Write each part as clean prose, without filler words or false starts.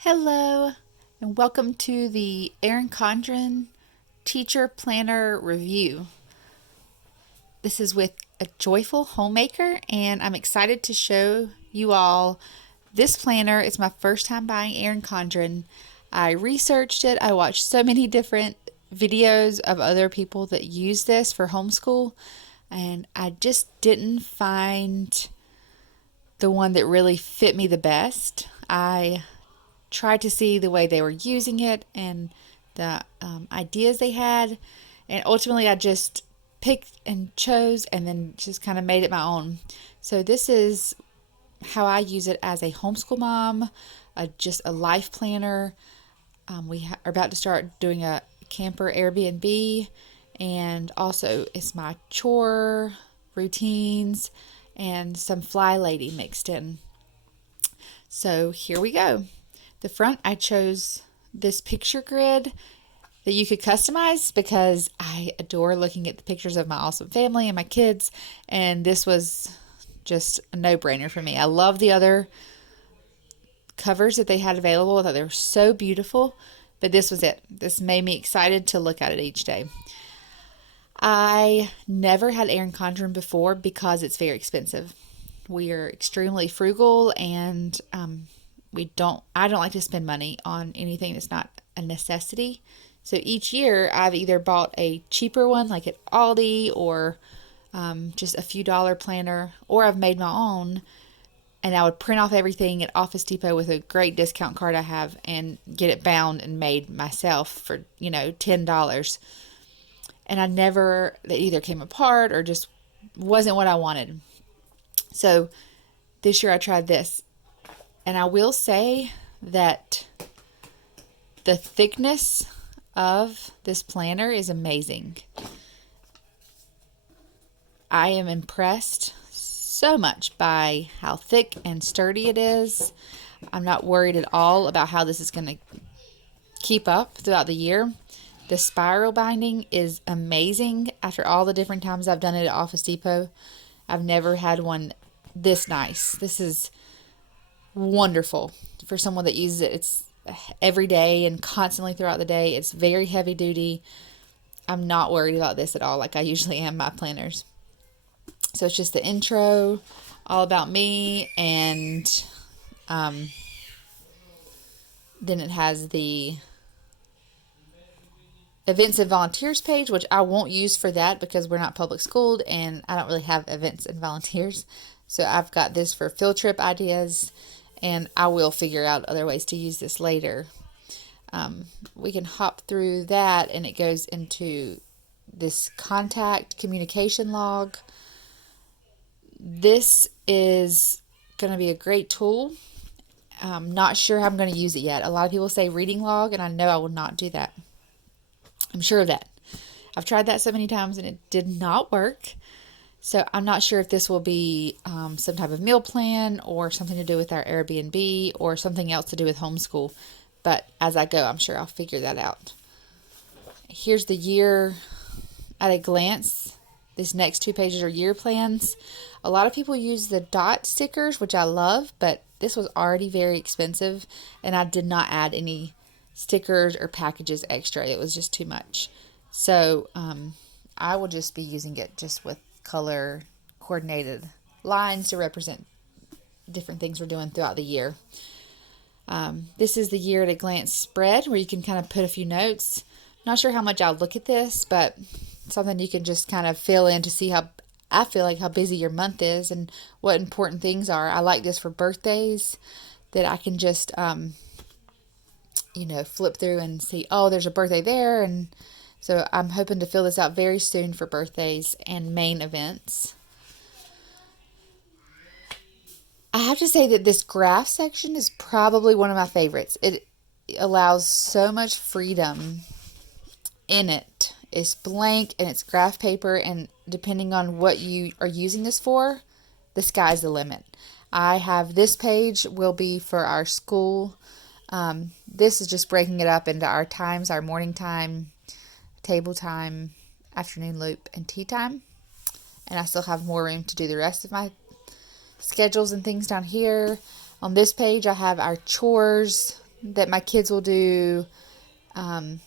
Hello, and welcome to the CONDREN Teacher Planner Review. This is with a joyful homemaker, and I'm excited to show you all this planner. It's my first time buying CONDREN. I researched it. I watched so many different videos of other people that use this for homeschool, and I just didn't find the one that really fit me the best. I tried to see the way they were using it and the ideas they had, and ultimately I just picked and chose and then just kind of made it my own. So this is how I use it as a homeschool mom, just a life planner. We are about to start doing a camper Airbnb, and also it's my chore routines and some FlyLady mixed in. So here we go. The front, I chose this picture grid that you could customize because I adore looking at the pictures of my awesome family and my kids, and this was just a no-brainer for me. I love the other covers that they had available. I thought they were so beautiful, but this was it. This made me excited to look at it each day. I never had CONDREN before because it's very expensive. We are extremely frugal, and I don't like to spend money on anything that's not a necessity. So each year I've either bought a cheaper one like at Aldi, or just a few dollar planner, or I've made my own, and I would print off everything at Office Depot with a great discount card I have and get it bound and made myself for, $10. And they either came apart or just wasn't what I wanted. So this year I tried this. And I will say that the thickness of this planner is amazing. I am impressed so much by how thick and sturdy it is. I'm not worried at all about how this is going to keep up throughout the year. The spiral binding is amazing. After all the different times I've done it at Office Depot, I've never had one this nice. This is wonderful for someone that uses it. It's every day and constantly throughout the day. It's very heavy duty. I'm not worried about this at all like I usually am my planners. So it's just the intro, all about me, and then it has the events and volunteers page, which I won't use for that because we're not public schooled and I don't really have events and volunteers. So I've got this for field trip ideas, and I will figure out other ways to use this later. We can hop through that, and it goes into this contact communication log. This is going to be a great tool. I'm not sure how I'm going to use it yet. A lot of people say reading log, and I know I will not do that. I'm sure of that. I've tried that so many times and it did not work. So I'm not sure if this will be some type of meal plan or something to do with our Airbnb or something else to do with homeschool. But as I go, I'm sure I'll figure that out. Here's the year at a glance. These next two pages are year plans. A lot of people use the dot stickers, which I love, but this was already very expensive, and I did not add any stickers or packages extra. It was just too much. So I will just be using it just with color coordinated lines to represent different things we're doing throughout the year. This is the year at a glance spread where you can kind of put a few notes. Not sure how much I'll look at this, but something you can just kind of fill in to see how I feel like how busy your month is and what important things are. I like this for birthdays, that I can just flip through and see, oh, there's a birthday there. And so I'm hoping to fill this out very soon for birthdays and main events. I have to say that this graph section is probably one of my favorites. It allows so much freedom in it. It's blank and it's graph paper, and depending on what you are using this for, the sky's the limit. I have this page will be for our school. This is just breaking it up into our times, our morning time, table time, afternoon loop, and tea time. And I still have more room to do the rest of my schedules and things down here. On this page, I have our chores, that my kids will do. And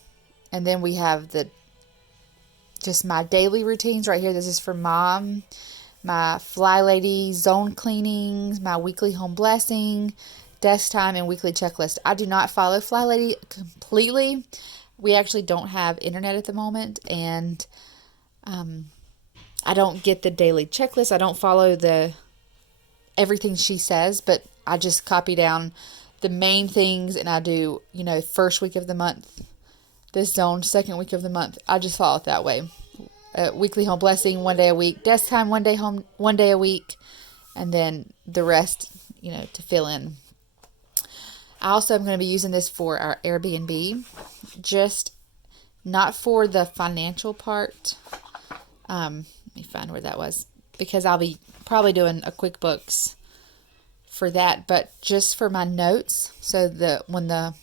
then we have just my daily routines right here. This is for Mom. My FlyLady zone cleanings, my weekly home blessing, desk time, and weekly checklist. I do not follow FlyLady completely. We actually don't have internet at the moment, and I don't get the daily checklist. I don't follow everything she says, but I just copy down the main things, and I do, first week of the month, this zone, second week of the month. I just follow it that way. Weekly home blessing, 1 day a week, desk time, 1 day home, 1 day a week, and then the rest, to fill in. I also am going to be using this for our Airbnb, just not for the financial part. Let me find where that was, because I'll be probably doing a QuickBooks for that, but just for my notes. So when the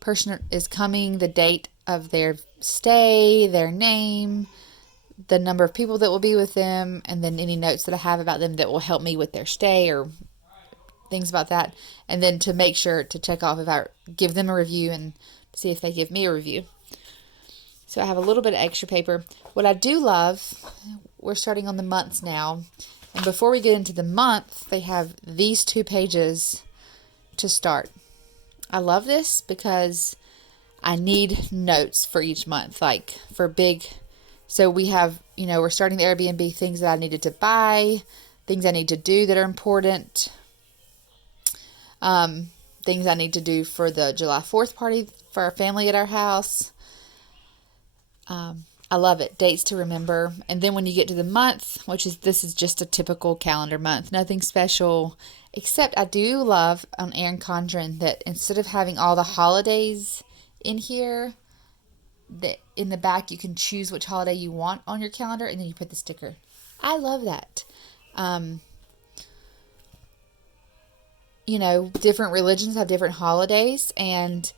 person is coming, the date of their stay, their name, the number of people that will be with them, and then any notes that I have about them that will help me with their stay or things about that. And then to make sure to check off if I give them a review and see if they give me a review. So I have a little bit of extra paper. What I do love, we're starting on the months now. And before we get into the month, they have these 2 pages to start. I love this because I need notes for each month, like for big. So we have, we're starting the Airbnb, things that I needed to buy, things I need to do that are important, things I need to do for the July 4th party for our family at our house. I love it. Dates to remember. And then when you get to the month, this is just a typical calendar month, nothing special, except I do love on ERIN CONDREN that instead of having all the holidays in here, that in the back you can choose which holiday you want on your calendar, and then you put the sticker. I love that. Different religions have different holidays, and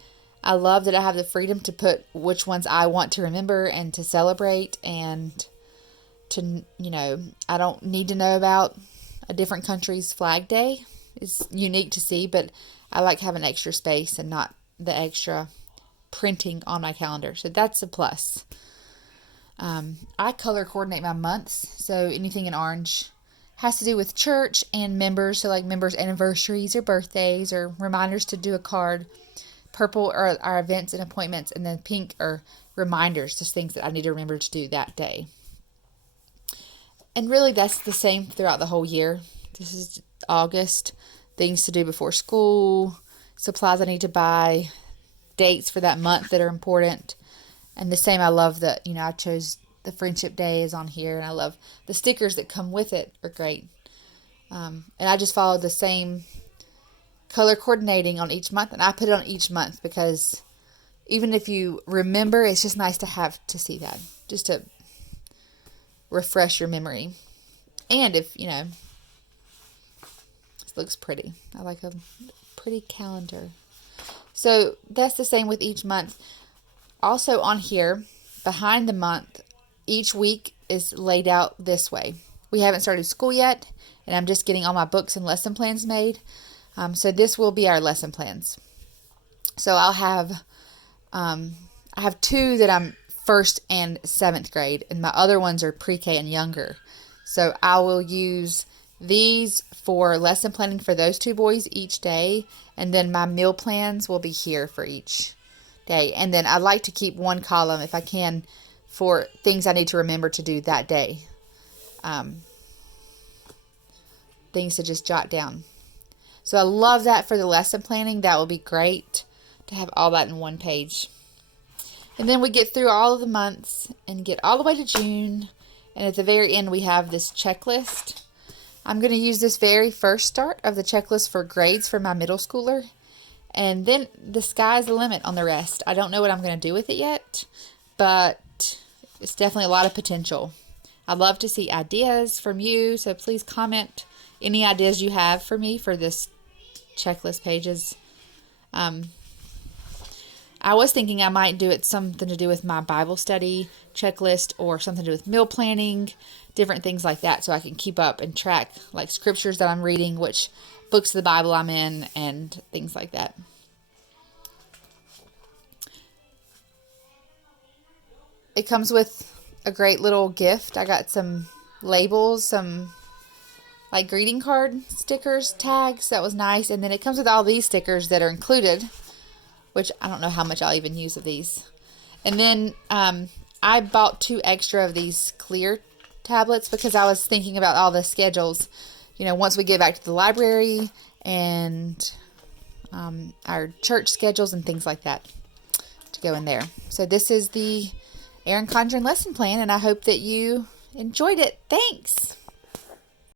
I love that I have the freedom to put which ones I want to remember and to celebrate, and to, I don't need to know about a different country's flag day. It's unique to see, but I like having extra space and not the extra printing on my calendar. So that's a plus. I color coordinate my months. So anything in orange has to do with church and members. So like members' anniversaries or birthdays or reminders to do a card. Purple are our events and appointments. And then pink are reminders, just things that I need to remember to do that day. And really that's the same throughout the whole year. This is August. Things to do before school. Supplies I need to buy. Dates for that month that are important. And the same, I love that, I chose the Friendship Day is on here, and I love the stickers that come with it are great. And I just follow the same color coordinating on each month, and I put it on each month because even if you remember, it's just nice to have to see that, just to refresh your memory. And if, it looks pretty. I like a pretty calendar. So that's the same with each month. Also on here, behind the month, each week is laid out this way. We haven't started school yet, and I'm just getting all my books and lesson plans made. So this will be our lesson plans. So I have 2 that I'm 1st and 7th grade, and my other ones are pre-K and younger. So I will use these for lesson planning for those 2 boys each day, and then my meal plans will be here for each day. And then I like to keep one column, if I can, for things I need to remember to do that day. Things to just jot down. So I love that for the lesson planning. That will be great to have all that in one page. And then we get through all of the months and get all the way to June. And at the very end, we have this checklist. I'm going to use this very first start of the checklist for grades for my middle schooler. And then the sky's the limit on the rest. I don't know what I'm going to do with it yet, but it's definitely a lot of potential. I'd love to see ideas from you, so please comment any ideas you have for me for this checklist pages. I was thinking I might do it something to do with my Bible study checklist or something to do with meal planning, different things like that, so I can keep up and track like scriptures that I'm reading, which books of the Bible I'm in, and things like that. it comes with a great little gift. I got some labels, some like greeting card stickers, tags. That was nice. And then it comes with all these stickers that are included, which I don't know how much I'll even use of these. And then I bought 2 extra of these clear tablets because I was thinking about all the schedules, once we get back to the library and our church schedules and things like that to go in there. So this is the ERIN CONDREN lesson plan, and I hope that you enjoyed it. Thanks.